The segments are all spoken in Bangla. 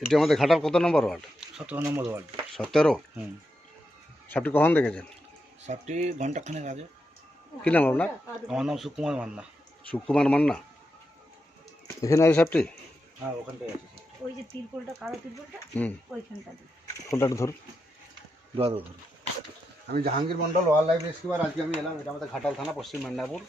এটি আমাদের ঘাটার কত নম্বর ওয়ার্ড? সতেরো নম্বর ওয়ার্ড। সতেরো? হুম। সাপটি কখন দেখেছেন? সাপটি ঘন্টাখানেক আগে। কী নাম আপনার? আমার নাম সুকুমার মান্না। সুকুমার মান্না। এখানে আছে সাপটি? হ্যাঁ ওখানটায় আছে। ওই যে তিরপলটা কালো তিরপলটা হুম। ওইখানটা ফোনটা ধরুন। দোয়া ধরুন। আমি Jahangir Mandal wild life rescuer আজকে আমি এলাম এটা আমাদের ঘাটাল থানা পশ্চিম মেদিনীপুর।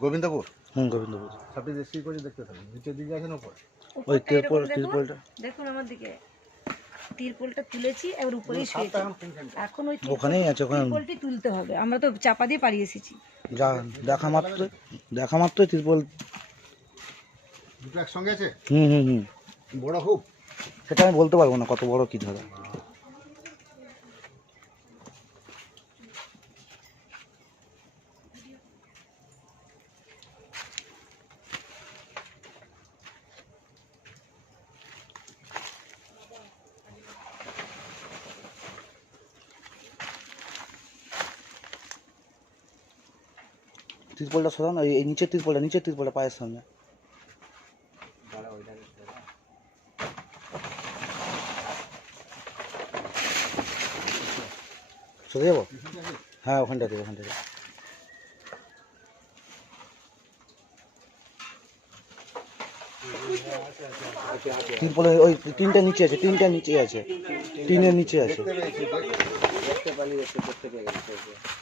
গোবিন্দপুর? হুম গোবিন্দপুর। সাপটি রেস্কিউ করে দেখতে থাকুন। নিচের দিকে আছেন ওপর ওই তিরপল তিরপলটা। দেখুন আমার দিকে। তিরপলটা তুলেছি এবার উপরেই শুয়েছি এখন ওই ওখানেই আছে ওখানে তিরপলটি তুলতে হবে। আমরা তো চাপা দিয়ে পালিয়ে এসেছি। যা দেখা মাত্র দেখা মাত্র তিরপল। দুটো একসঙ্গে আছে? হুম হুম হুম। বড় খুব। সেটা আমি বলতে পারব না কত বড় কি ধরে। তিরপলটা সরান এই নিচের তিরপলটা নিচের তিরপলটা পায়ের সামনে। যাব? হ্যাঁ ওখানটাতে তিরপলে ওই তিনটা নিচে আছে, তিনটা নিচে আছে তিনের নিচে আছে। এগুলো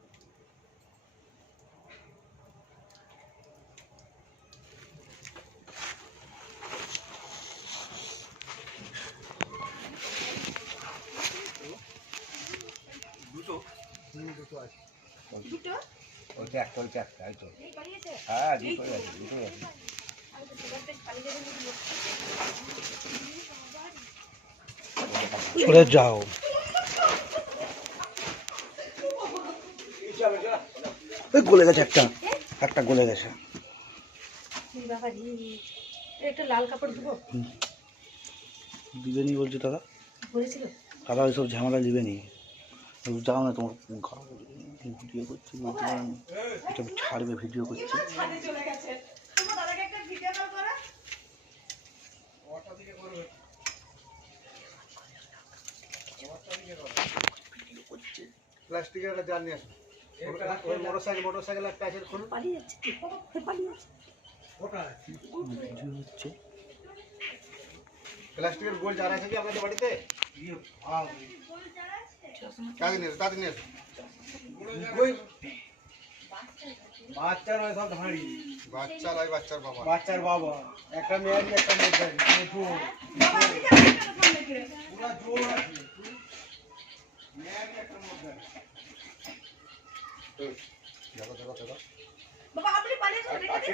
দুটো ওইটা একটা ওইটা একটা এই তো। হ্যাঁ আছে আছে? সরে যাও। ওই গলে গেছে একটা একটা গলে গেছে। এই বাবা রে এর একটা লাল কাপড় দেবো? দিবে নি বলছে দাদা দাদা ওইসব ঝামেলা দিবে নি যাও না তোমার ভিডিও করছি এটা ছাড়বে ভিডিও করছি। প্লাস্টিকের একটা জার নিয়ে আসুন মোটর সাইকেল মোটর সাইকেল একটা আছে খুলুন। পালিয়ে যাচ্ছে পালিয়ে যাচ্ছে? ভিডিও হচ্ছে। প্লাস্টিকের গোল জার আছে কি আপনাদের বাড়িতে? তাড়াতাড়ি নিয়ে আসুন তাড়াতাড়ি নিয়ে আসুন বাচ্চার ওই সব ধাঁড়ি বাচ্চার ওই বাচ্চার বাবা বাচ্চার বাবা একটা মেয়ের একটা মেয়ের জোর পুরা জোর আছে মেয়ের একটা মধ্যে দেখো দেখো দেখো বাবা আপনি পালিয়ে যান রেখে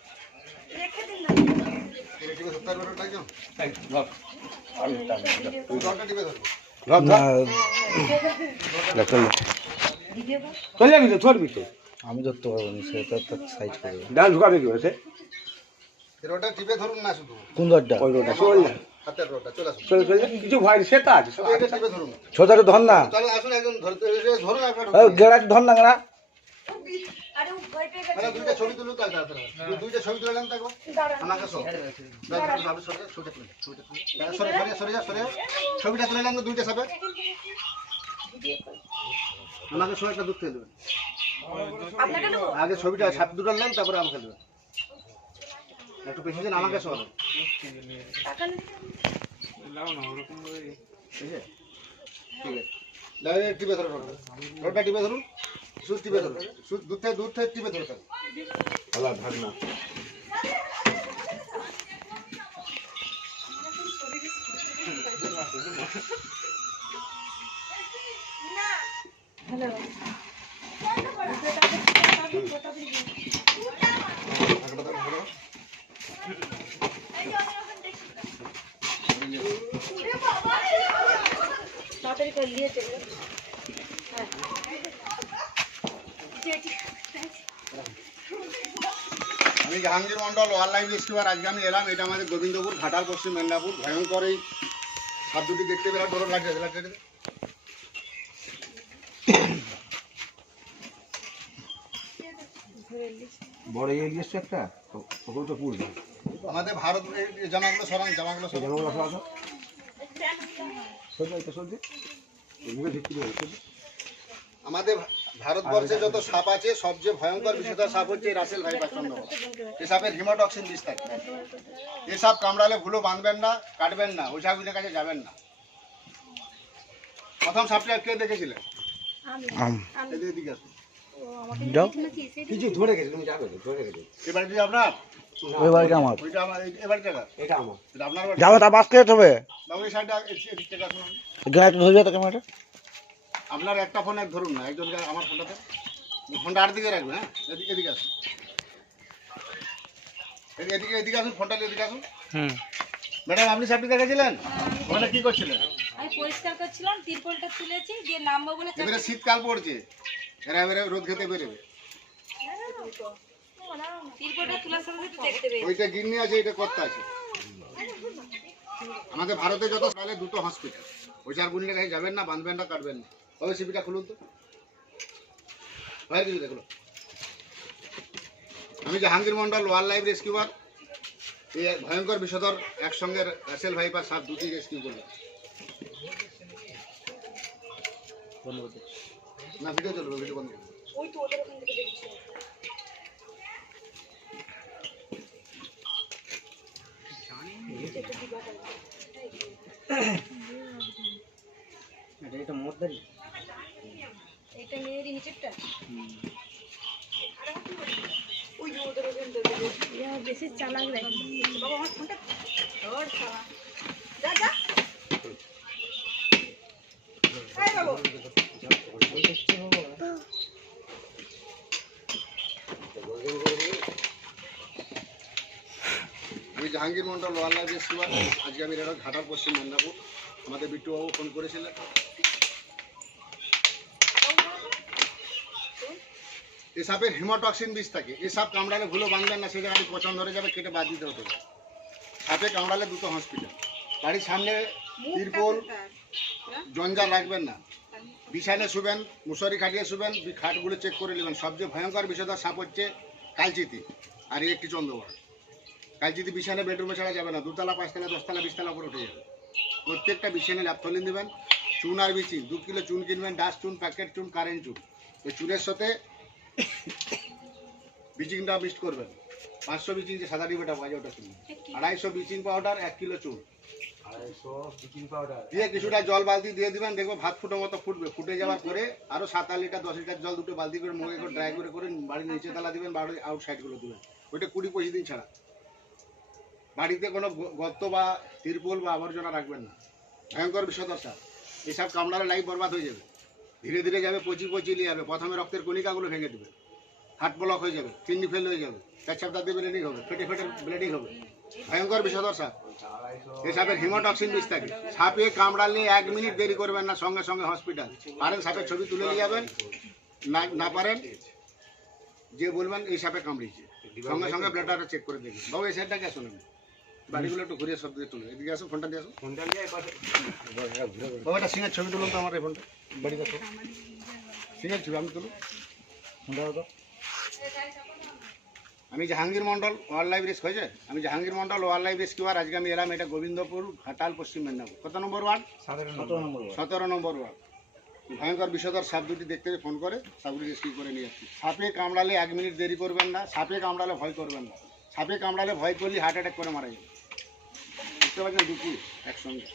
চলে যাবি তো আমি ধরতে পারব না। সেটা তো সাইজ করে দেবো। ডাল ঢুকাবে কি হয়েছে এর টিপে ধরুন না শুধু কোন ওই রোডটা চল না চলে কিছু ভয় সেটা আছে ধরুন ছোটাটা ধর না চলে আসুন একদম ধরতে ধরুন গেড়াটা ধর না গেড়া দুইটা ছবি তুলুন তাড়াতাড়ি। দু- দুইটা ছবি তুলে নেন তাকে। আমাকে সরে যান, ছবিটা তুলে সরে সরে সরে যা সরে ছবিটা তুলে নেন দুইটা সাপে আমাকে ছবিটা দুধ থেকে দেবেন আগে ছবিটা সাপ দুটো নেন তারপরে আমাকে দেবেন একটু পেছনে আমাকে সরো ঠিক আছে ঠিক আছে। লাইনে টিপে ধরো রোডটা। রোডটা টিপে ধরুন। সুচ টিপে সুচ দূর থেকে দূর থেকে টিপে ধরতে হবে। হ্যালো তাড়াতাড়ি করে নিয়ে চলে হ্যাঁ আমি Jahangir Mandal wild life rescuer আজকে আমি এলাম। এটা আমাদের গোবিন্দপুর ঘাটাল পশ্চিম মেদিনীপুর। ভয়ঙ্কর এই সাপ দুটি দেখতে বিরাট ডর লাগছে বড় একটা ওগুলো তো পুরবে আমাদের ভারত এই এই জামাগুলো সরান জামাগুলো সরান জামাগুলো সরাতো সরবে এটা সরবে। মুখে ঝুঁকি দেবে সরবে। আমাদের ভারতবর্ষে যত সাপ আছে সবচেয়ে ভয়ঙ্কর বিষয়টা সাপ হচ্ছে এই রাসেল ভাই চন্দ্র এই সাপের হিমোটক্সিন বিষ থাকে এই সাপ কামড়ালে ভুলো বাঁধবেন না কাটবেন না ওই সাপগুলোর কাছে যাবেন না। প্রথম সাপটা কে দেখেছিলেন কিছু ধরে গেছে তুমি যাবে ধরে গেছে। এই বাড়িটি আপনার? ওই বাড়িটা আমার। ওইটা আমার এই- এই বাড়িটা এটা আমার। আপনার যাবে তা বাস হবে। এই সাইডটা ধরে ক্যামেরাটা আপনার একটা ফোন এক ধরুন না একজনকে আমার ফোনটাতে ফোনটা আর দিকে রাখবেন হ্যাঁ? এদিকে এদিকে আসুন। এদিকে এদিকে এদিকে আসুন ফোনটা এদিকে আসুন। হুম। ম্যাডাম আপনি সাপটি দেখেছিলেন ওখানে কি করছিলেন? আমি পরিষ্কার করছিলাম তিরপলটা তুলেছি দিয়ে নামবো বলে এবারে শীতকাল পড়ছে। এরা এবারে রোদ খেতে বেরোবে। তিরপলটা তোলার সময় দেখতে পেয়েছি। ওইটা গিন্নি আছে এটা করতে আছে। আমাদের ভারতে যত তাহলে দুটো হসপিটাল ওই চার কাছে যাবেন না বাঁধবেন না কাটবেন না তবে সিপিটা খুলুন তো। বাইরে কিছু দেখল আমি Jahangir Mandal wild life rescuer এই ভয়ঙ্কর বিষধর একসঙ্গে রাসেল ভাইপার সাপ দুটি রেস্কিউ করলাম না ভিডিও চলবে ভিডিও বন্ধ। ওই তো ওদের ওখান থেকে দেখছি। এটা মদ্দারি এটা মেয়েরই নিচেরটা বেশি চালাক বাবা যা যা আমি জাহাঙ্গীর মন্ডল লাইফ আজকে আমি ঘাটার পশ্চিম মেদিনীপুর। আমাদের বিট্টুবাবু ফোন করেছিলেন। এই সাপের হিমোটক্সিন বিষ থাকে। এই সাপ কামড়ালে ভুলো বাঁধবেন না সেই জায়গায় পছন্দ ধরে যাবে কেটে বাদ দিতে হতে সাপে কামড়ালে দুটো হসপিটাল। বাড়ির সামনে তিরপল জঞ্জাল রাখবেন না। বিছানে শুবেন মুসরি খাটিয়ে শুবেন খাটগুলো চেক করে নেবেন। সবচেয়ে ভয়ঙ্কর বিষয়টা সাপ হচ্ছে কালচিতি আর এই একটি চন্দ্রবড়া। কালচিতি বিছানে বেডরুমে ছাড়া যাবে না। দুতলা পাঁচতলা দশতলা বিশতলা উপরে উঠে যাবে। প্রত্যেকটা বিছানে ল্যাপথলিন দেবেন চুন আর বিচি দু কিলো চুন কিনবেন ডাস্ট চুন প্যাকেট চুন কারেন্ট চুন। ওই চুনের সাথে বিচিংটা মিক্সড করবেন। পাঁচশো বিচিং যে সাদা ডিবেটা পাওয়া যায় ওটা কিনবেন আড়াইশো বিচিং পাউডার এক কিলো পাউডার। দিয়ে কিছুটা জল বালতি দিয়ে দিবেন দেখব ভাত ফুটো মতো ফুটবে। ফুটে যাওয়ার পরে আরও সাত আট লিটার দশ লিটার জল দুটো বালতি করে মুখে করে ড্রাই করে করে বাড়ির নিচে তালা দিবেন বাড়ির আউট সাইডগুলো দিবেন। ওইটা কুড়ি পঁচিশ দিন ছাড়া। বাড়িতে কোনো গর্ত বা তিরপল বা আবর্জনা রাখবেন না। ভয়ঙ্কর বিষদশা এসব কামড়ালে লাইফ বরবাদ হয়ে যাবে। ধীরে ধীরে যাবে, পচি পচি নিয়ে যাবে। প্রথমে রক্তের কণিকাগুলো ভেঙে দেবে। হার্ট ব্লক হয়ে যাবে, কিডনি ফেল হয়ে যাবে পেচ্ছাপ দাঁতে ব্লিডিং হবে, ফেটে ফেটে ব্লিডিং হবে। ভয়ঙ্কর বিষদশা এই সাপের হিমোটক্সিন বিষ থাকে। সাপে কামড়ালে এক মিনিট দেরি করবেন না, সঙ্গে সঙ্গে হসপিটাল। পারেন সাপের ছবি তুলে নিয়ে যাবেন। না না পারেন, যে বলবেন এই সাপে কামড়িয়েছে। সঙ্গে সঙ্গে ব্লাডারটা চেক করে দেখবেন। বাবু, এই কে শুনুন বাড়িগুলো একটু ঘুরিয়ে সব দিয়ে তুলুন এদিকে আসুন ফোনটা দিয়ে আসুন ফোনটা নিয়ে এবার ঘুরে বাবু একটা সিংহের ছবি তুলুন তো আমার এই ফোনটা। বাড়িতে আসুন সিংহের ছবি আমি তুলুন। ফোনটা দাও আমি জাহাঙ্গীর মন্ডল ওয়াইল্ড লাইফ রেস্ক হয়েছে? আমি Jahangir Mandal wild life rescuer আজকে আমি এলাম এটা গোবিন্দপুর ঘাটাল পশ্চিম মেদিনীপুর। কত নম্বর ওয়ার্ড? সতেরো নম্বর ওয়ার্ড। ভয়ঙ্কর বিষধর সাপ দুটি দেখতে ফোন করে সাপগুলি রেস্কিউ করে নিয়ে যাচ্ছি। সাপে কামড়ালে এক মিনিট দেরি করবেন না সাপে কামড়ালে ভয় করবেন না। সাপে কামড়ালে ভয় করলে হার্ট অ্যাটাক করে মারা যায় বুঝতে পারছেন দুপুর একসঙ্গে।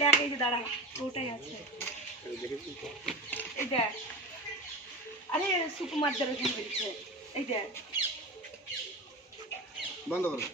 দেখ এই যে দাঁড়া ওটাই আছে। এই দেখ আরে সুকুমার এখানে বেরিয়েছে। এই দেখ। বন্ধ করো।